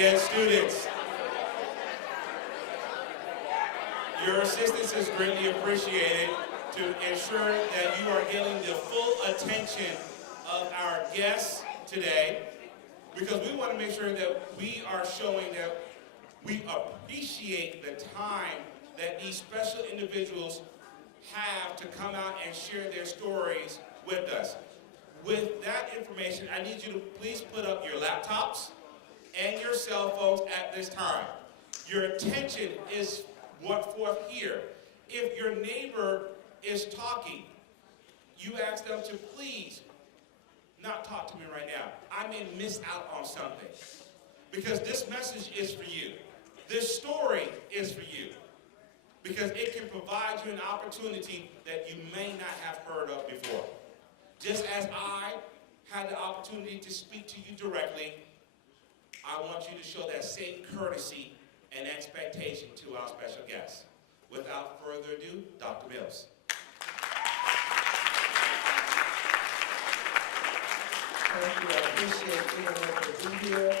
Again, students, your assistance is greatly appreciated to ensure that you are getting the full attention of our guests today, because we want to make sure that we are showing that we appreciate the time that these special individuals have to come out and share their stories with us. With that information, I need you to please put up your laptops and your cell phones at this time. Your attention is what forth here. If your neighbor is talking, you ask them to please not talk to me right now. I may miss out on something. Because this message is for you. This story is for you. Because it can provide you an opportunity that you may not have heard of before. Just as I had the opportunity to speak to you directly, I want you to show that same courtesy and expectation to our special guests. Without further ado, Dr. Mills. Thank you. I appreciate being able to be here.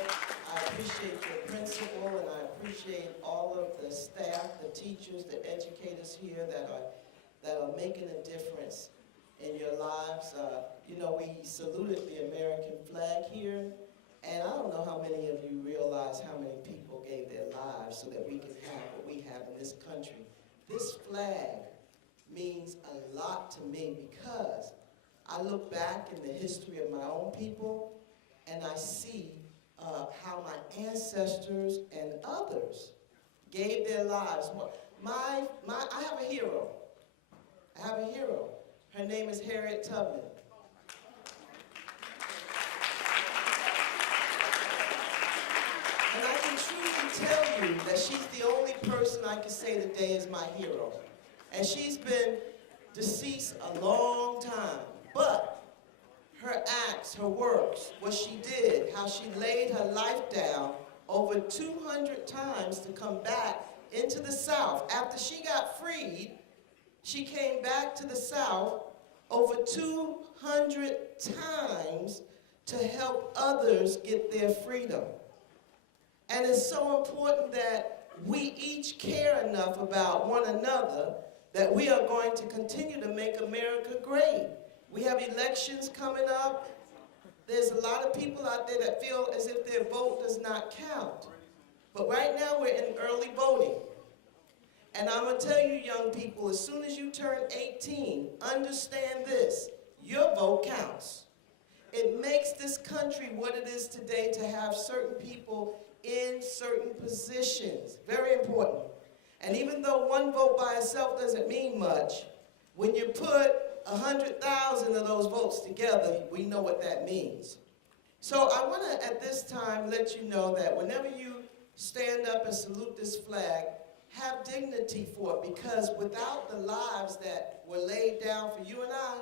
I appreciate your principal, and I appreciate all of the staff, the teachers, the educators here that are making a difference in your lives. You know, we saluted the American flag here, and I don't know how many of you realize how many people gave their lives so that we can have what we have in this country. This flag means a lot to me because I look back in the history of my own people, and I see how my ancestors and others gave their lives. I have a hero. I have a hero. Her name is Harriet Tubman. And I can truly tell you that she's the only person I can say today is my hero. And she's been deceased a long time. But her acts, her works, what she did, how she laid her life down over 200 times to come back into the South. After she got freed, she came back to the South over 200 times to help others get their freedom. And it's so important that we each care enough about one another that we are going to continue to make America great. We have elections coming up. There's a lot of people out there that feel as if their vote does not count. But right now we're in early voting. And I'm going to tell you, young people, as soon as you turn 18, understand this: your vote counts. It makes this country what it is today to have certain people in certain positions. Very important. And even though one vote by itself doesn't mean much, when you put 100,000 of those votes together, we know what that means. So I want to, at this time, let you know that whenever you stand up and salute this flag, have dignity for it, because without the lives that were laid down for you and I,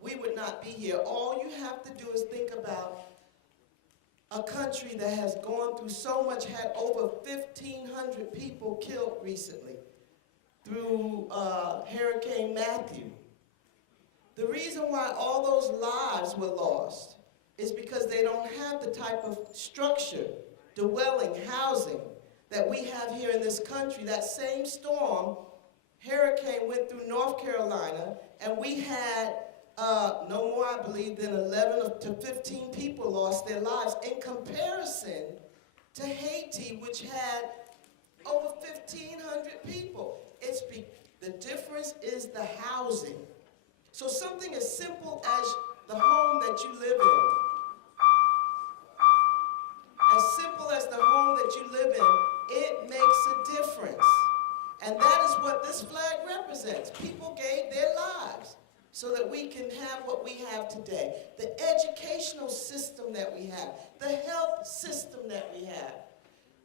we would not be here. All you have to do is think about a country that has gone through so much, had over 1,500 people killed recently through Hurricane Matthew. The reason why all those lives were lost is because they don't have the type of structure, dwelling, housing that we have here in this country. That same storm, hurricane, went through North Carolina, and we had no more, I believe, than 11 to 15 people lost their lives in comparison to Haiti, which had over 1,500 people. The difference is the housing. So something as simple as the home that you live in, as simple as the home that you live in, it makes a difference. And that is what this flag represents. People gave their lives so that we can have what we have today. The educational system that we have, the health system that we have.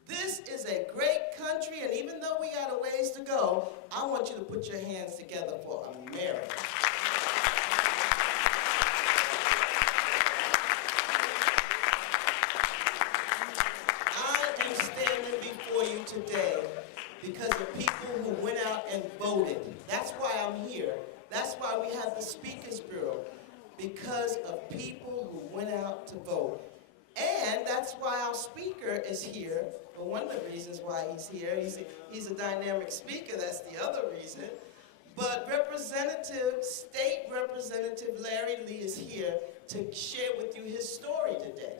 This is a great country, and even though we got a ways to go, I want you to put your hands together for America. I am standing before you today because of people who went out and voted. That's why I'm here. That's why we have the Speakers Bureau, because of people who went out to vote. And that's that's why our speaker is here. Well, one of the reasons why he's here, he's a dynamic speaker, that's the other reason. But State Representative Larry Lee is here to share with you his story today.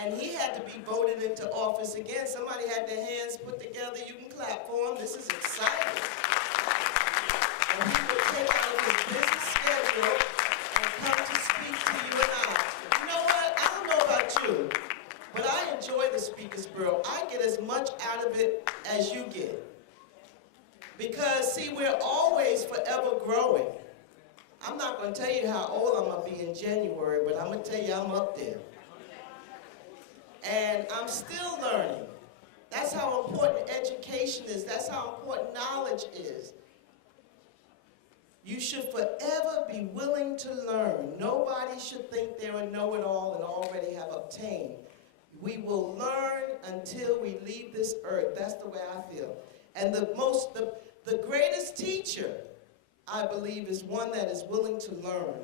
And he had to be voted into office again. Somebody had their hands put together. You can clap for him. This is exciting. And he would take out of his busy schedule and come to speak to you and I. You know what? I don't know about you, but I enjoy the Speaker's Bureau. I get as much out of it as you get. Because, see, we're always forever growing. I'm not going to tell you how old I'm going to be in January, but I'm going to tell you I'm up there. And I'm still learning. That's how important education is. That's how important knowledge is. You should forever be willing to learn. Nobody should think they're a know-it-all and already have obtained. We will learn until we leave this earth. That's the way I feel. And the greatest teacher, I believe, is one that is willing to learn.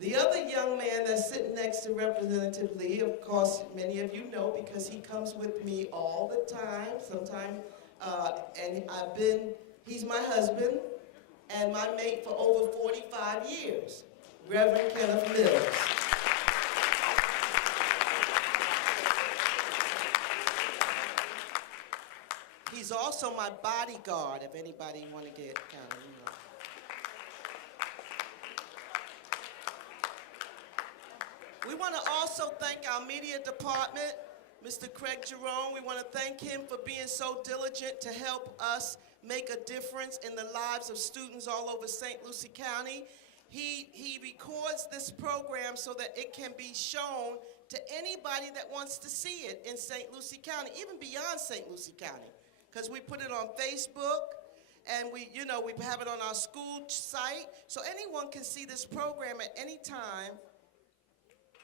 The other young man that's sitting next to Representative Lee, of course, many of you know because he comes with me all the time, and he's my husband and my mate for over 45 years, Reverend Kenneth Mills. He's also my bodyguard, if anybody want to get kind of, you know. We want to also thank our media department, Mr. Craig Jerome. We want to thank him for being so diligent to help us make a difference in the lives of students all over St. Lucie County. He records this program so that it can be shown to anybody that wants to see it in St. Lucie County, even beyond St. Lucie County. Because we put it on Facebook, and we have it on our school site, so anyone can see this program at any time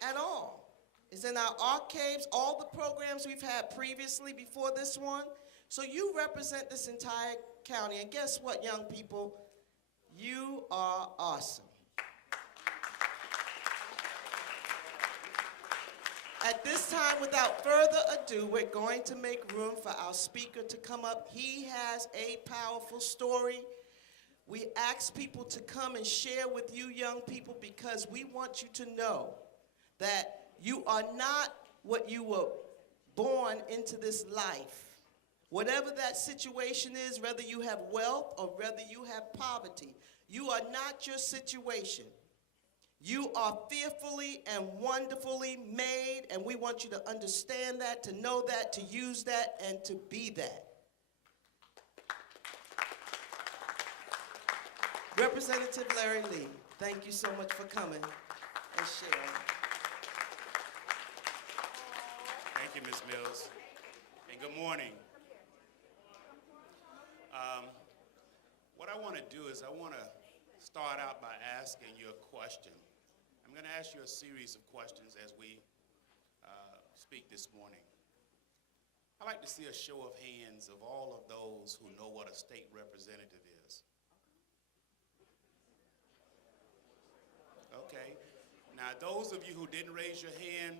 at all. It's in our archives, all the programs we've had previously before this one. So you represent this entire county, and guess what, young people? You are awesome. At this time, without further ado, we're going to make room for our speaker to come up. He has a powerful story. We ask people to come and share with you young people because we want you to know that you are not what you were born into this life. Whatever that situation is, whether you have wealth or whether you have poverty, you are not your situation. You are fearfully and wonderfully made, and we want you to understand that, to know that, to use that, and to be that. Representative Larry Lee, thank you so much for coming and sharing. Thank you, Ms. Mills, and good morning. What I want to do is I want to start out by asking you a question. I'm going to ask you a series of questions as we speak this morning. I'd like to see a show of hands of all of those who know what a state representative is. Okay. Now, those of you who didn't raise your hand,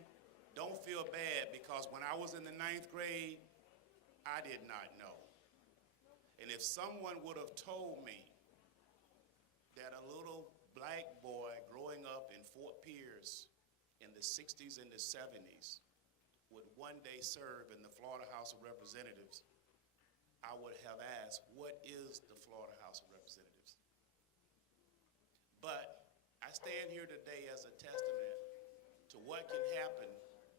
don't feel bad because when I was in the 9th grade, I did not know. And if someone would have told me that a little black boy growing up in Fort Pierce in the 60s and the 70s would one day serve in the Florida House of Representatives, I would have asked, what is the Florida House of Representatives? But I stand here today as a testament to what can happen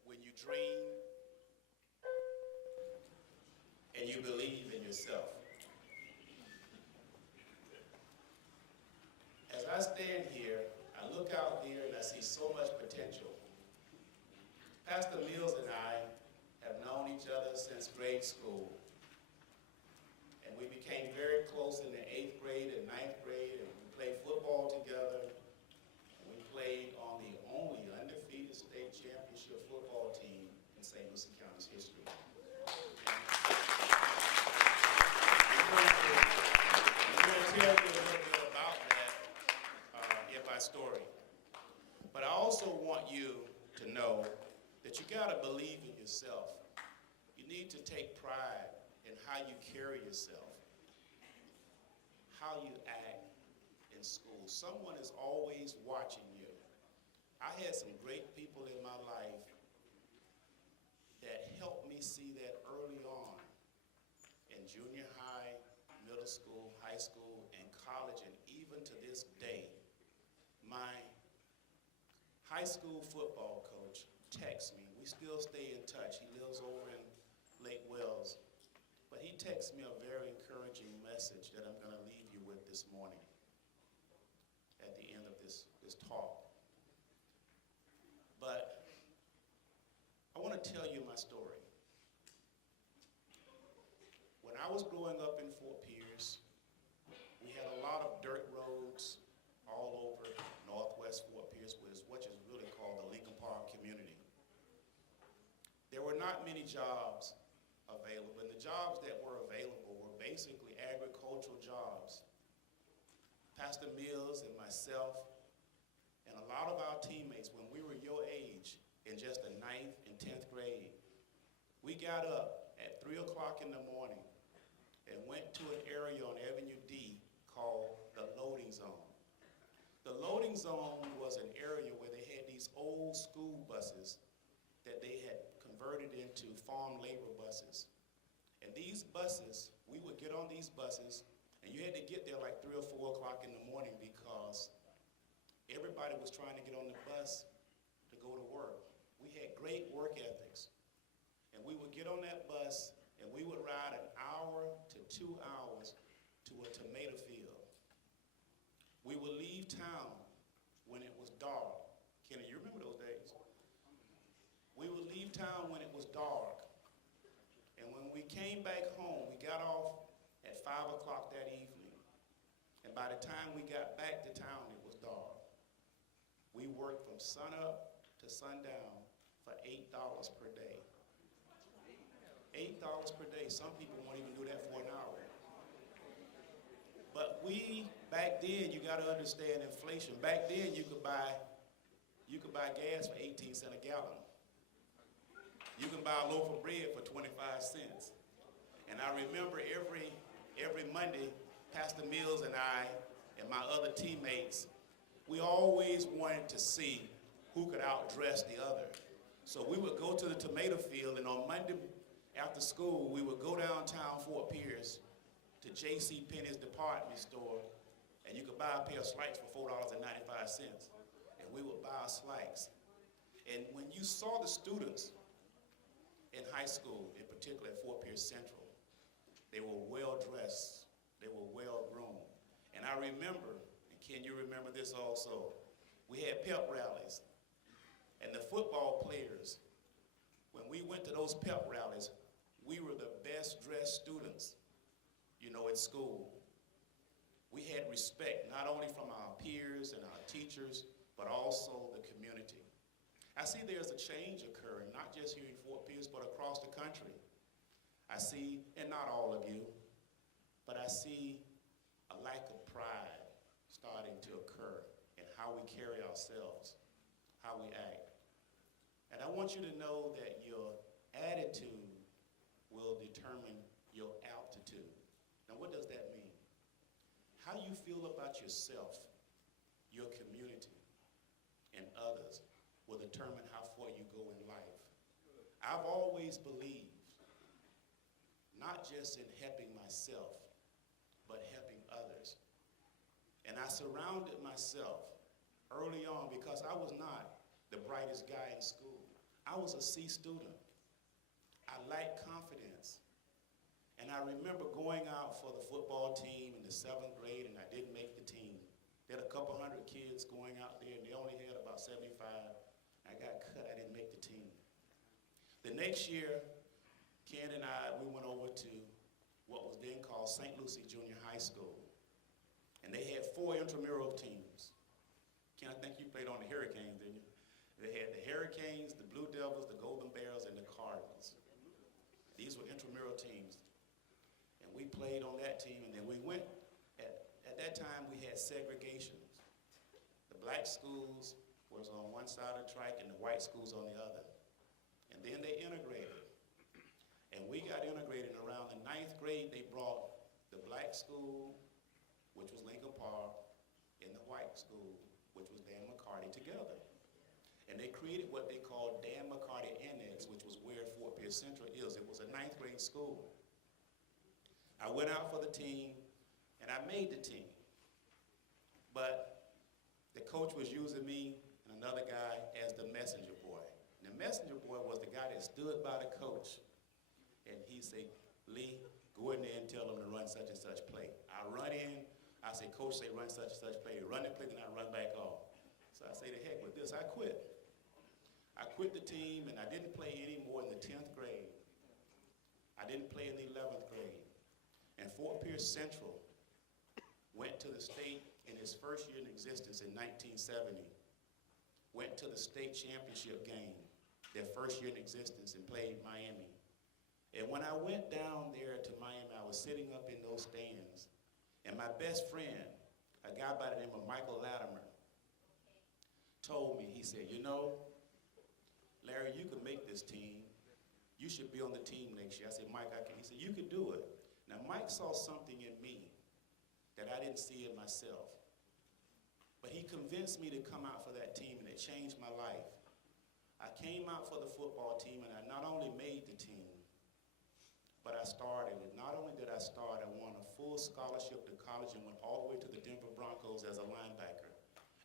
when you dream and you believe in yourself. As I stand here, I look out there and I see so much potential. Pastor Mills and I have known each other since grade school. And we became very close in the 8th grade and 9th grade, and we played football together. And we played on the only undefeated state championship football team in St. Lucie County's history. I'm going to tell you a little bit about that in my story. But I also want you to know that you got got to believe in yourself. You need to take pride in how you carry yourself, how you act in school. Someone is always watching you. I had some great people in my life that helped me see that early on in junior high, middle school, high school, and college, and even to this day. My high school football coach texts me. We still stay in touch. He lives over in Lake Wells. But he texts me a very encouraging message that I'm going to leave you with this morning at the end of this talk. But I want to tell you my story. When I was growing up in Fort Pierce, we had a lot of dirt roads all over northwest Fort Pierce, which is really called the Lincoln Park community. There were not many jobs available, and the jobs that were available were basically agricultural jobs. Pastor Mills and myself and a lot of our teammates, when we were your age, in just the 9th and 10th grade, we got up at 3 o'clock in the morning and went to an area on Avenue D called the loading zone. The loading zone was an area where they had these old school buses that they had converted into farm labor buses. And these buses, we would get on these buses, and you had to get there like 3 or 4 o'clock in the morning because everybody was trying to get on the bus to go to work. We had great work ethics. And we would get on that bus, and we would ride an hour to 2 hours to a tomato field. We would leave town when it was dark. Kenny, you remember those days? We would leave town when it was dark. And when we came back home, we got off at 5 o'clock that evening. And by the time we got back to town, it was dark. We worked from sunup to sundown for $8 per day. $8 per day. Some people won't even do that for an hour. But back then, you got to understand inflation. Back then, you could buy gas for 18 cents a gallon. You can buy a loaf of bread for 25 cents. And I remember every Monday, Pastor Mills and I and my other teammates, we always wanted to see who could outdress the other. So we would go to the tomato field, and on Monday after school, we would go downtown Fort Pierce to J.C. Penney's department store, and you could buy a pair of slides for $4.95. And we would buy our slides. And when you saw the students in high school, in particular at Fort Pierce Central, they were well-dressed, they were well-groomed. And I remember, and Ken, you remember this also, we had pep rallies. And the football players, when we went to those pep rallies, we were the best-dressed students, in school. We had respect not only from our peers and our teachers, but also the community. I see there's a change occurring, not just here in Fort Pierce, but across the country. I see, and not all of you, but I see a lack of pride starting to occur in how we carry ourselves, how we act. And I want you to know that your attitude will determine your altitude. Now, what does that mean? How you feel about yourself, your community, and others will determine how far you go in life. I've always believed, not just in helping myself, but helping others. And I surrounded myself early on because I was not the brightest guy in school. I was a C student. I lacked confidence. And I remember going out for the football team in the 7th grade, and I didn't make the team. There had a couple hundred kids going out there, and they only had about 75. I got cut, I didn't make the team. The next year, Ken and we went over to what was then called St. Lucie Junior High School. And they had 4 intramural teams. Ken, I think you played on the Hurricanes, didn't you? They had the Hurricanes, the Blue Devils, the Golden Bears, and the Cardinals. These were intramural teams. And we played on that team, and then we went, at that time we had segregations. The black schools was on one side of the track and the white schools on the other. And together. And they created what they called Dan McCarty Annex, which was where Fort Pierce Central is. It was a 9th grade school. I went out for the team, and I made the team. But the coach was using me and another guy as the messenger boy. And the messenger boy was the guy that stood by the coach. And he'd say, Lee, go in there and tell them to run such and such play. I run in, I say, coach say run such and such play. Run the play, then I run back off. So I say, the heck with this, I quit. I quit the team, and I didn't play anymore in the 10th grade. I didn't play in the 11th grade. And Fort Pierce Central went to the state in its first year in existence in 1970. Went to the state championship game, their first year in existence, and played Miami. And when I went down there to Miami, I was sitting up in those stands, and my best friend, a guy by the name of Michael Latimer, told me, he said, you know, Larry, you can make this team. You should be on the team next year. I said, Mike, I can. He said, you could do it. Now, Mike saw something in me that I didn't see in myself. But he convinced me to come out for that team, and it changed my life. I came out for the football team, and I not only made the team, but I started it. Not only did I start, I won a full scholarship to college and went all the way to the Denver Broncos as a linebacker.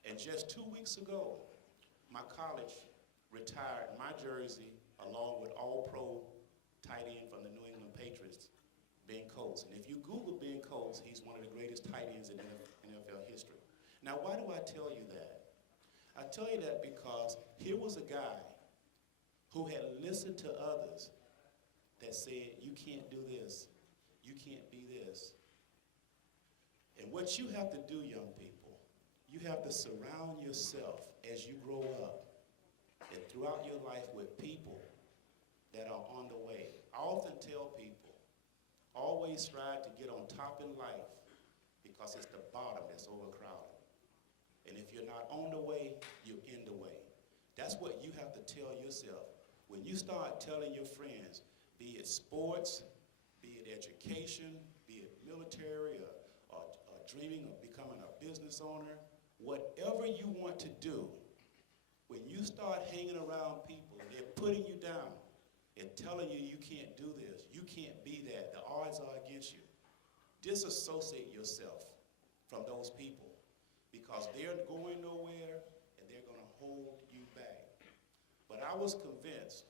And just 2 weeks ago, my college retired my jersey along with all-pro tight end from the New England Patriots, Ben Coates. And if you Google Ben Coates, he's one of the greatest tight ends in NFL history. Now, why do I tell you that? I tell you that because here was a guy who had listened to others that said, you can't do this, you can't be this. And what you have to do, young people, you have to surround yourself as you grow up and throughout your life with people that are on the way. I often tell people, always strive to get on top in life because it's the bottom that's overcrowded. And if you're not on the way, you're in the way. That's what you have to tell yourself. When you start telling your friends, be it sports, be it education, be it military, or dreaming of becoming a business owner, whatever you want to do, when you start hanging around people and they're putting you down and telling you you can't do this, you can't be that, the odds are against you, disassociate yourself from those people because they're going nowhere and they're going to hold you back. But I was convinced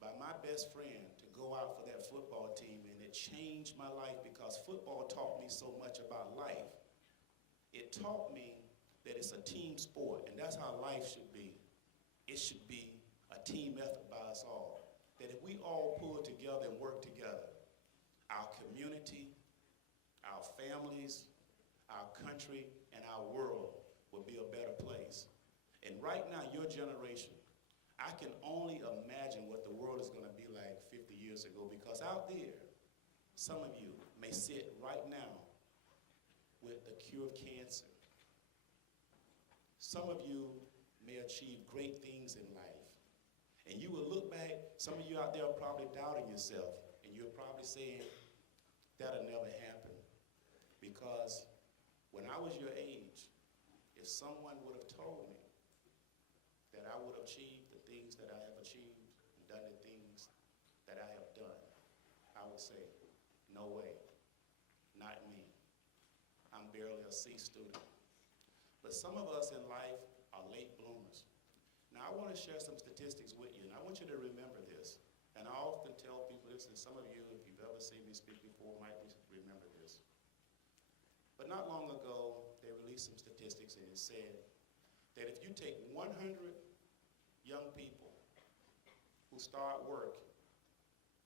by my best friend to go out for that football team, and it changed my life because football taught me so much about life. It taught me that it's a team sport, and that's how life should be. It should be a team effort by us all. That if we all pull together and work together, our community, our families, our country, and our world will be a better place. And right now, your generation, I can only imagine what the world is going to be like 50 years ago, because out there, some of you may sit right now with the cure of cancer. Some of you may achieve great things in life. And you will look back, some of you out there are probably doubting yourself, and you're probably saying, that'll never happen. Because when I was your age, if someone would have told me that I would achieve the things that I have achieved and done the things that I have done, I would say, no way, not me. I'm barely a C student. But some of us in life are late bloomers. Now, I want to share some statistics with you, and I want you to remember this. And I often tell people this, and some of you, if you've ever seen me speak before, might remember this. But not long ago, they released some statistics, and it said that if you take 100 young people who start work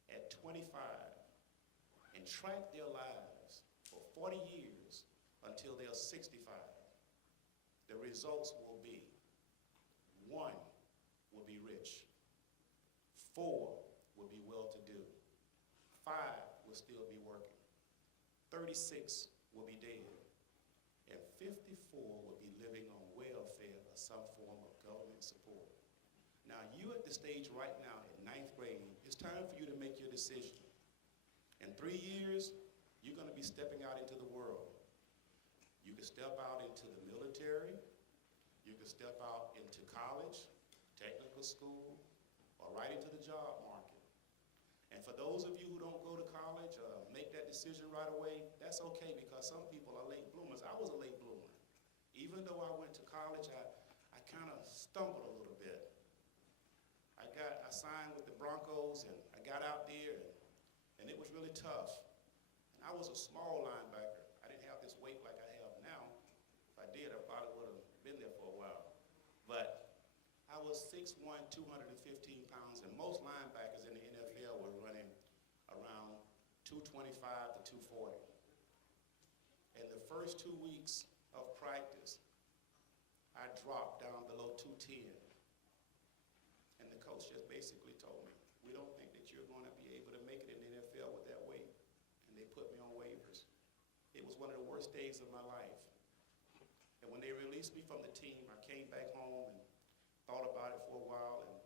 at 25 and track their lives for 40 years until they're 65, the results will be 1 will be rich, 4 will be well-to-do, 5 will still be working, 36 will be dead, and 54 will be living on welfare or some form of government support. Now, you at the stage right now in 9th grade, it's time for you to make your decision. In 3 years, you're going to be stepping out into the world. You can step out into the military, you can step out into college, technical school, or right into the job market. And for those of you who don't go to college, make that decision right away, that's okay, because some people are late bloomers. I was a late bloomer. Even though I went to college, I kind of stumbled a little bit. I signed with the Broncos, and I got out there, and it was really tough. And I was a small linebacker. I didn't have this weight like I have now. If I did, I probably would have been there for a while. But I was 6'1", 215 pounds, and most linebackers in the NFL were running around 225 to 240. In the first 2 weeks of practice, I dropped down below 210. And the coach just basically told me, we don't think that you're going to be able to make it in the NFL with that weight. And they put me on waivers. It was one of the worst days of my life. And when they released me from the team, I came back home and thought about it for a while. And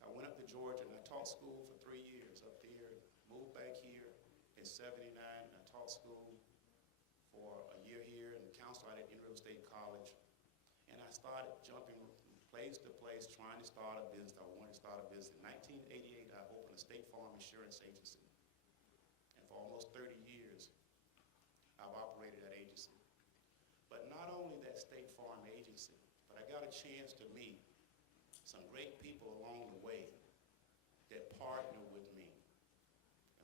I went up to Georgia, and I taught school for 3 years up there. Moved back here in '79, and I taught school for a year here and counseled at Indiana State College. And I started jumping place to place, trying to start a business. I wanted to start a business. In 1988, I opened a State Farm insurance agency. And for almost 30 years, I've operated that agency. But not only that State Farm agency, but I got a chance to meet some great people along the way that partnered with me.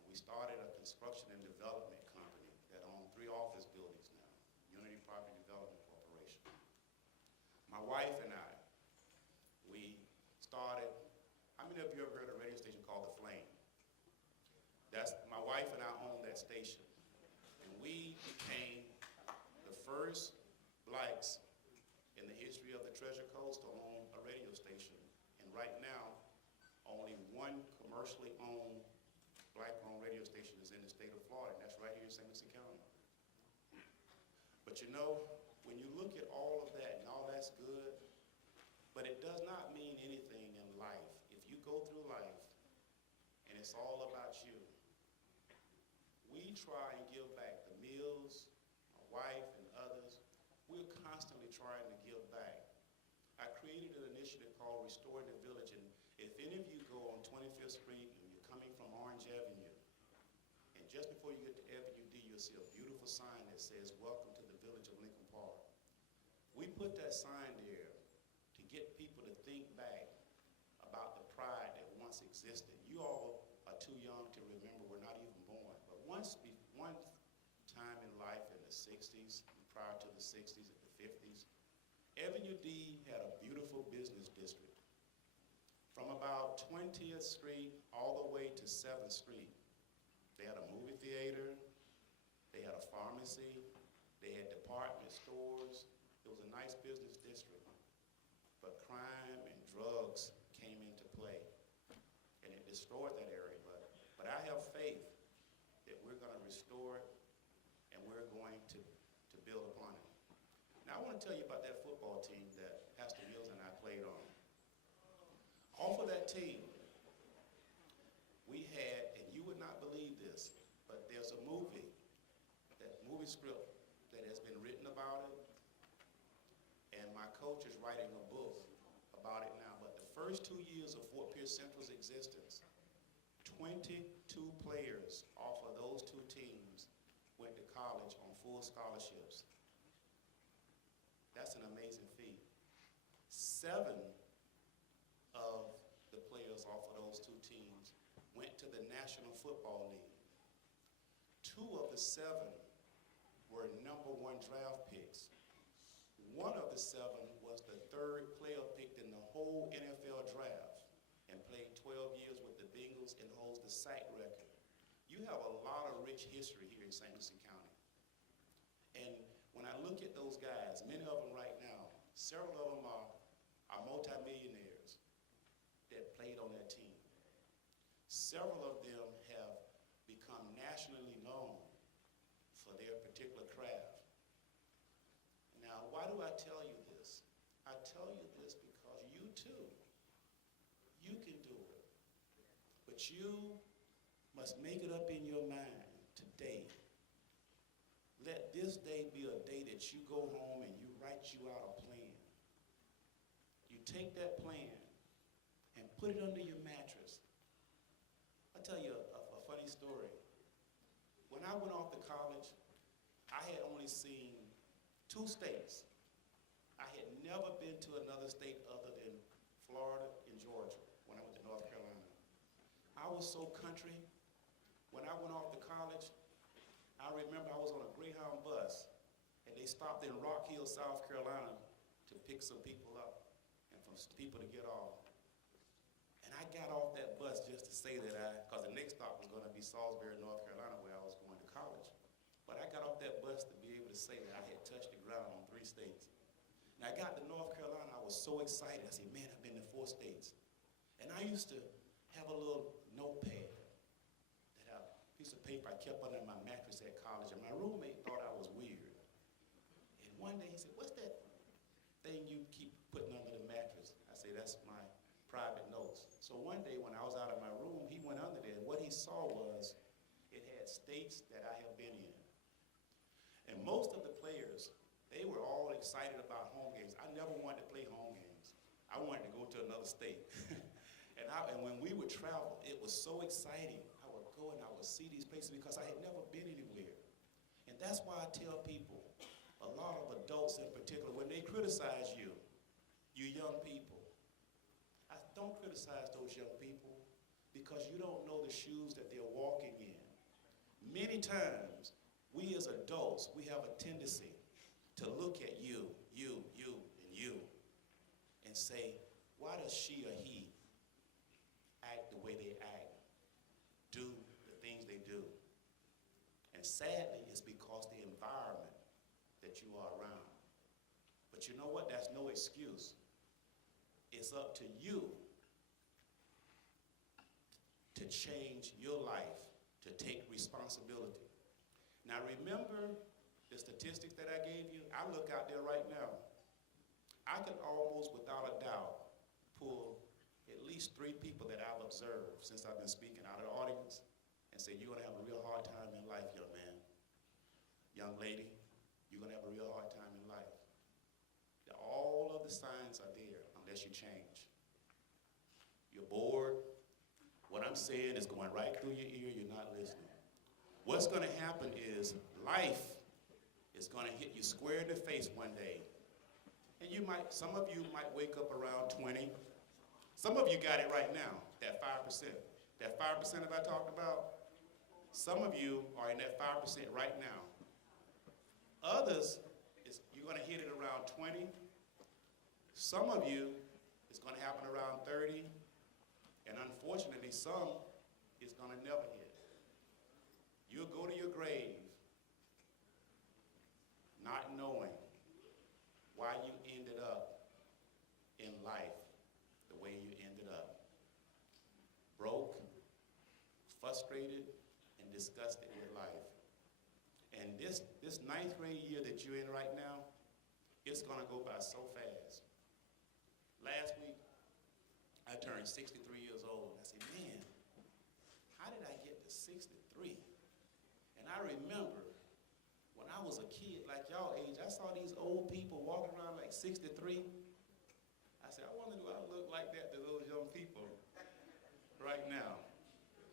And we started a construction and development company that owns 3 office buildings now, Unity Property Development Corporation. My wife and I, we started, how many of you ever heard of a radio station called The Flame? My wife and I own that station. And we became the first blacks in the history of the Treasure Coast to own a radio station. And right now, only one commercially owned black-owned radio station is in the state of Florida, and that's right here in St. Lucie County. But you know, when you look at all of that, and all that's good, but it does not mean anything in life. If you go through life and it's all about you, we try and give back. The Mills, my wife, and others, we're constantly trying to give back. I created an initiative called Restoring the Village, and if any of you go on 25th Street and you're coming from Orange Avenue, and just before you get to Avenue D, you'll see a beautiful sign that says, "Welcome to the Village of Lincoln Park." We put that sign there to get people to think back about the pride that once existed. You all are too young to remember, we're not even born. But one time in life in the 60s, prior to the 60s and the 50s, Avenue D had a beautiful business district. From about 20th Street all the way to 7th Street, they had a movie theater, they had a pharmacy, they had department stores. It was a nice business district. But crime and drugs came into play, and it destroyed that area. But I have faith that we're going to restore it, and we're going to build upon it. Now, I want to tell you about that football team that Pastor Mills and I played on. Off of that team, we had, and you would not believe this, but there's a movie script that has been written about it, and my coach is writing a book about it now. But the first 2 years of Fort Pierce Central's existence, 22 players off of those 2 teams went to college on full scholarships. That's an amazing feat. 7 of the players off of those 2 teams went to the National Football League. 2 of the 7 were #1 draft picks. 1 of the 7 was the 3rd player picked in the whole NFL draft and played 12 years with the Bengals and holds the sack record. You have a lot of rich history here in St. Lucie County. And when I look at those guys, many of them right now, several of them are multimillionaires that played on that team. Several of them have become nationally known for their particular craft. Now, why do I tell you this? I tell you this because you too, you can do it. But you must make it up in your mind today. Let this day be a day that you go home and you write you out a plan. take that plan and put it under your mattress. I'll tell you a funny story. When I went off to college, I had only seen 2 states. I had never been to another state other than Florida and Georgia when I went to North Carolina. I was so country. When I went off to college, I remember I was on a Greyhound bus, and they stopped in Rock Hill, South Carolina to pick some people up and for people to get off. And I got off that bus just to say that because the next stop was going to be Salisbury, North Carolina, where I was going to college. But I got off that bus to be able to say that I had touched the ground on 3 states. And I got to North Carolina, I was so excited. I said, man, I've been to 4 states. And I used to have a little notepad, piece of paper I kept under my mattress at college, and my roommate thought I was weird. And one day he said, what's that thing you keep putting under the mattress? I said, that's my private notes. So one day when I was out of my room, he went under there, and what he saw was it had states that I have been in. And most of the players, they were all excited about home games. I never wanted to play home games. I wanted to go to another state. And when we would travel, it was so exciting. I would go and I would see these places because I had never been anywhere. And that's why I tell people, a lot of adults in particular, when they criticize you, you young people, I don't criticize those young people because you don't know the shoes that they're walking in. Many times, we as adults, we have a tendency to look at you, and you, and say, why does she or he act the way they act, do the things they do? And sadly, it's because the environment that you are around. But you know what? That's no excuse. It's up to you to change your life, to take responsibility. Now remember the statistics that I gave you? I look out there right now. I can almost without a doubt pull at least 3 people that I've observed since I've been speaking out of the audience and say, you're gonna have a real hard time in life, young man. Young lady, you're gonna have a real hard time in life. All of the signs are there unless you change. You're bored. What I'm saying is going right through your ear, you're not listening. What's gonna happen is life is gonna hit you square in the face one day. And some of you might wake up around 20. Some of you got it right now, that 5%. That 5% that I talked about, some of you are in that 5% right now. Others, you're gonna hit it around 20. Some of you, it's gonna happen around 30. And unfortunately, some it's gonna never hit. You'll go to your grave not knowing why you ended up in life the way you ended up. Broke, frustrated, and disgusted with life. And this 9th grade year that you're in right now, it's gonna go by so fast. Last week, I turned 63 years old. I said, man, how did I get to 63? And I remember when I was a kid, like y'all age, I saw these old people walking around like 63. I said, I wonder do I look like that to those young people right now.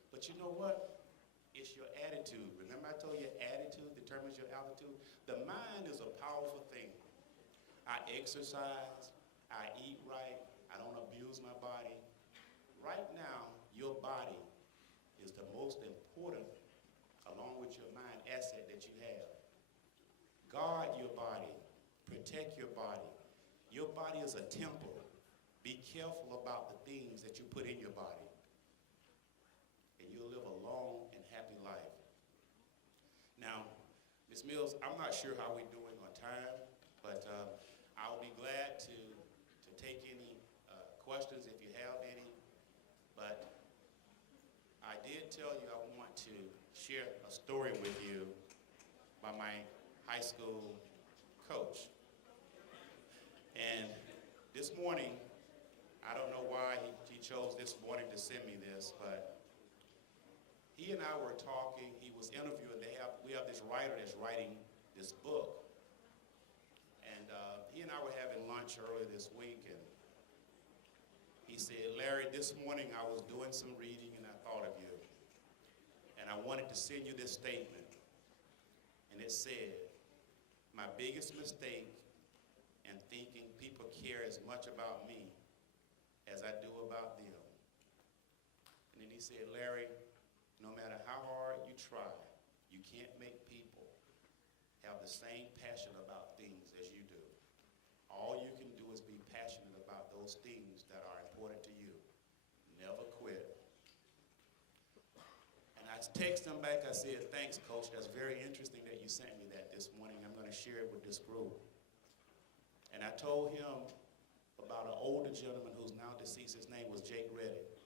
But you know what? It's your attitude. Remember I told you attitude determines your altitude? The mind is a powerful thing. I exercise, I eat right, I don't abuse my body. Right now, your body is the most important, along with your mind, asset that you have. Guard your body, protect your body. Your body is a temple. Be careful about the things that you put in your body, and you'll live a long and happy life. Now, Ms. Mills, I'm not sure how we're doing on time, but I'll be glad to take any questions if you have any. But I did tell you I want to share a story with you by my high school coach. And this morning, I don't know why he chose this morning to send me this, but he and I were talking. He was interviewing. We have this writer that's writing this book. And he and I were having lunch earlier this week, and said, Larry, this morning I was doing some reading and I thought of you. And I wanted to send you this statement. And it said, my biggest mistake in thinking people care as much about me as I do about them. And then he said, Larry, no matter how hard you try, you can't make people have the same passion about things as you do. All you can do is be passionate about those things that are important to you. Never quit. And I texted him back, I said, thanks, Coach. That's very interesting that you sent me that this morning. I'm going to share it with this group. And I told him about an older gentleman who's now deceased. His name was Jake Reddick.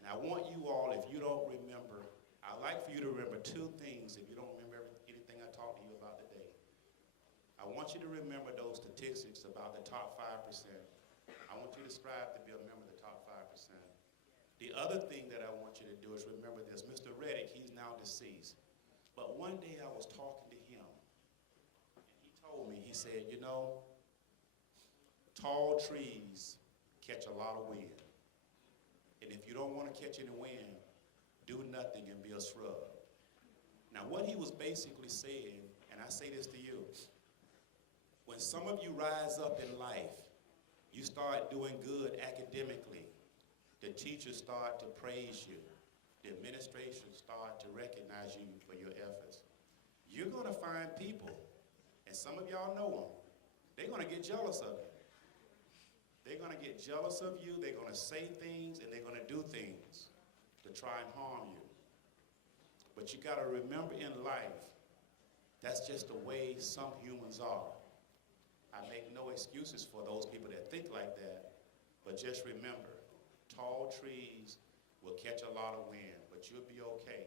And I want you all, if you don't remember, I'd like for you to remember two things if you don't remember anything I talked to you about today. I want you to remember those statistics about the top 5%. I want you to strive to be a member of the top 5%. The other thing that I want you to do is remember this. Mr. Reddick, he's now deceased. But one day I was talking to him, and he told me, he said, you know, tall trees catch a lot of wind. And if you don't want to catch any wind, do nothing and be a shrub. Now what he was basically saying, and I say this to you, when some of you rise up in life, you start doing good academically, the teachers start to praise you, the administration start to recognize you for your efforts. You're going to find people, and some of y'all know them, they're going to get jealous of you. They're going to get jealous of you, they're going to say things, and they're going to do things to try and harm you. But you got to remember in life, that's just the way some humans are. I make no excuses for those people that think like that, but just remember, tall trees will catch a lot of wind, but you'll be okay.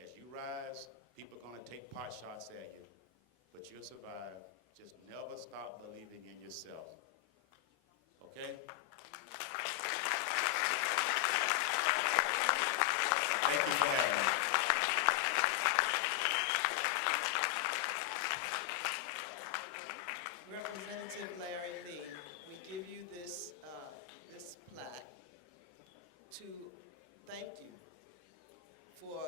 As you rise, people are going to take pot shots at you, but you'll survive. Just never stop believing in yourself. Okay? Thank you for having me. Representative Larry Lee, we give you this, this plaque to thank you for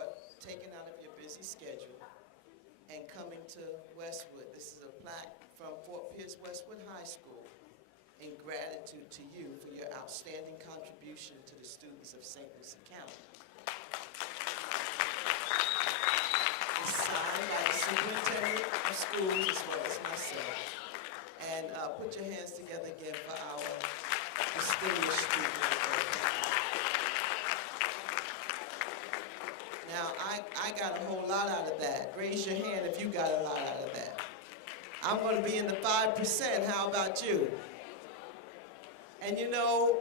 taking out of your busy schedule and coming to Westwood. This is a plaque from Fort Pierce Westwood High School in gratitude to you for your outstanding contribution to the students of St. Lucie County. It's signed by the superintendent of schools as well as myself. And put your hands together again for our distinguished speaker. Now, I got a whole lot out of that. Raise your hand if you got a lot out of that. I'm going to be in the 5%. How about you? And you know,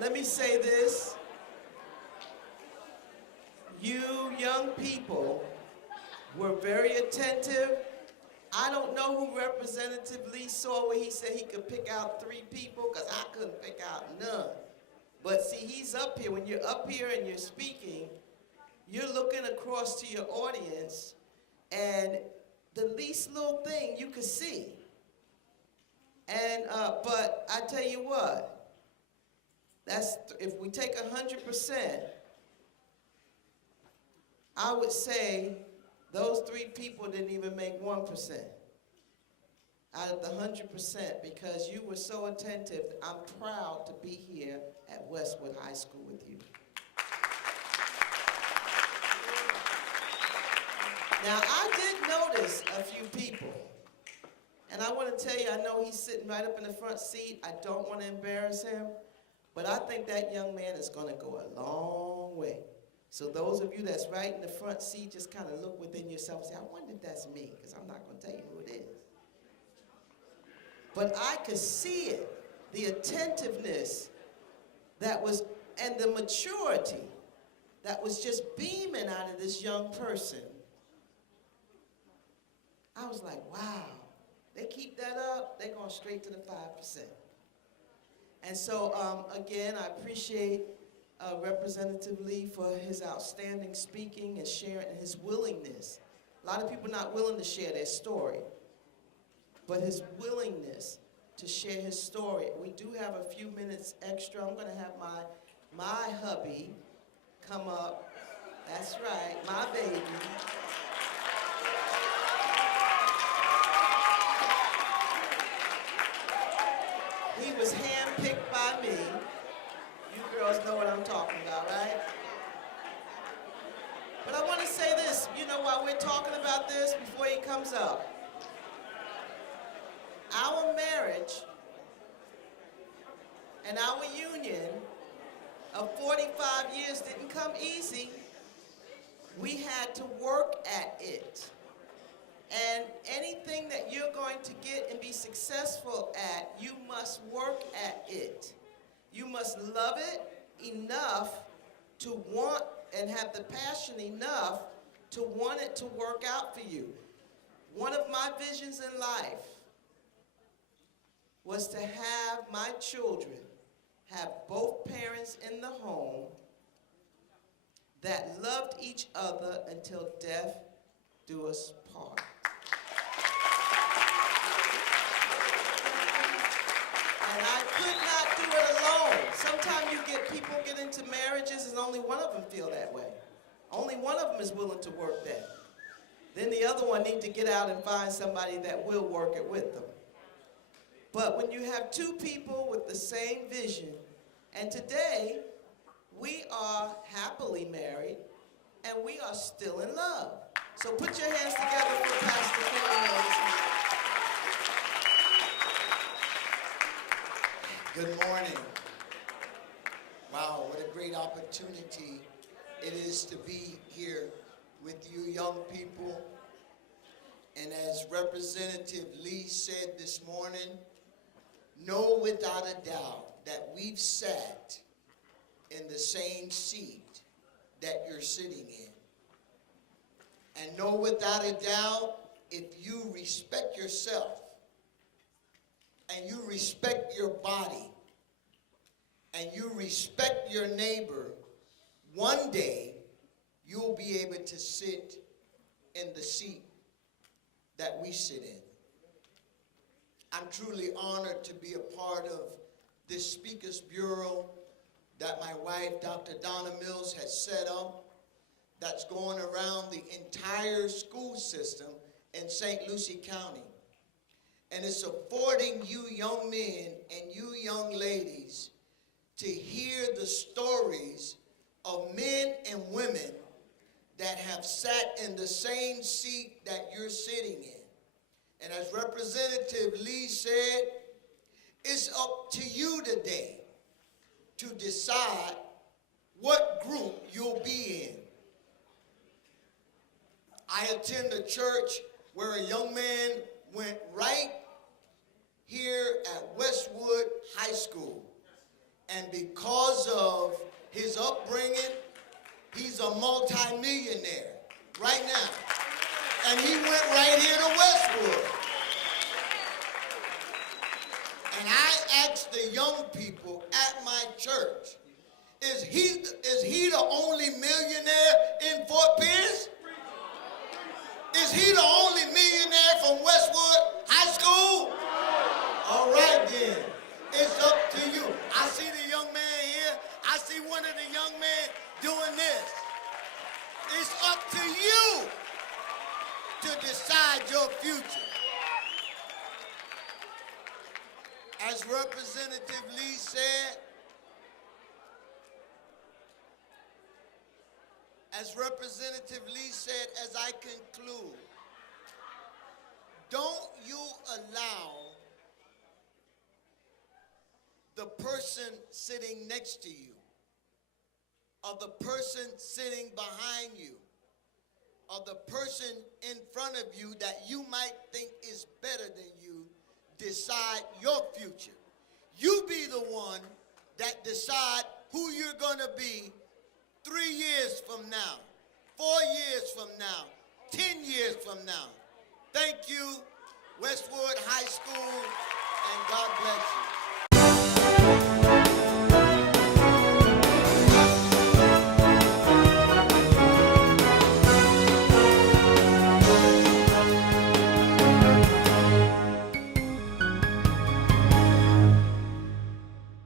let me say this. You young people were very attentive. I don't know who Representative Lee saw where he said he could pick out 3 people, because I couldn't pick out none. But see, he's up here. When you're up here and you're speaking, you're looking across to your audience, and the least little thing you could see. And, but I tell you what, that's, if we take 100%, I would say those 3 people didn't even make 1% out of the 100%, because you were so attentive. I'm proud to be here at Westwood High School with you. Now, I did notice a few people, and I want to tell you, I know he's sitting right up in the front seat. I don't want to embarrass him, but I think that young man is going to go a long way. So those of you that's right in the front seat, just kind of look within yourself and say, I wonder if that's me, because I'm not going to tell you who it is. But I could see it, the attentiveness that was, and the maturity that was just beaming out of this young person. I was like, wow, they keep that up, they're going straight to the 5%. And so, again, I appreciate Representative Lee for his outstanding speaking and sharing, and his willingness. A lot of people not willing to share their story, but his willingness to share his story. We do have a few minutes extra. I'm going to have my hubby come up. That's right, my baby. He was handpicked by me. You girls know what I'm talking about, right? But I want to say this, you know, while we're talking about this, before he comes up. Our marriage and our union of 45 years didn't come easy. We had to work at it. And anything that you're going to get and be successful at, you must work at it. You must love it enough to want and have the passion enough to want it to work out for you. One of my visions in life was to have my children have both parents in the home that loved each other until death do us part. And I could not do it alone. Sometimes people get into marriages and only one of them feel that way. Only one of them is willing to work that. Then the other one needs to get out and find somebody that will work it with them. But when you have two people with the same vision, and today we are happily married and we are still in love. So put your hands together for Pastor Kenny. Good morning. Wow, what a great opportunity it is to be here with you young people. And as Representative Lee said this morning, know without a doubt that we've sat in the same seat that you're sitting in. And know without a doubt, if you respect yourself and you respect your body and you respect your neighbor, one day you'll be able to sit in the seat that we sit in. I'm truly honored to be a part of this Speakers Bureau that my wife, Dr. Donna Mills, has set up, that's going around the entire school system in St. Lucie County. And it's affording you young men and you young ladies to hear the stories of men and women that have sat in the same seat that you're sitting in. And as Representative Lee said, it's up to you today to decide what group you'll be in. I attend a church where a young man went right here at Westwood High School. And because of his upbringing, he's a multi-millionaire right now. And he went right here to Westwood. And I asked the young people at my church, is he the only millionaire in Fort Pierce? Is he the only millionaire from Westwood High School? All right then, it's up to you. I see the young man here. I see one of the young men doing this. It's up to you to decide your future. As Representative Lee said, as I conclude, don't you allow the person sitting next to you, or the person sitting behind you, or the person in front of you that you might think is better than you, decide your future. You be the one that decide who you're gonna be 3 years from now, 4 years from now, 10 years from now. Thank you, Westwood High School, and God bless you.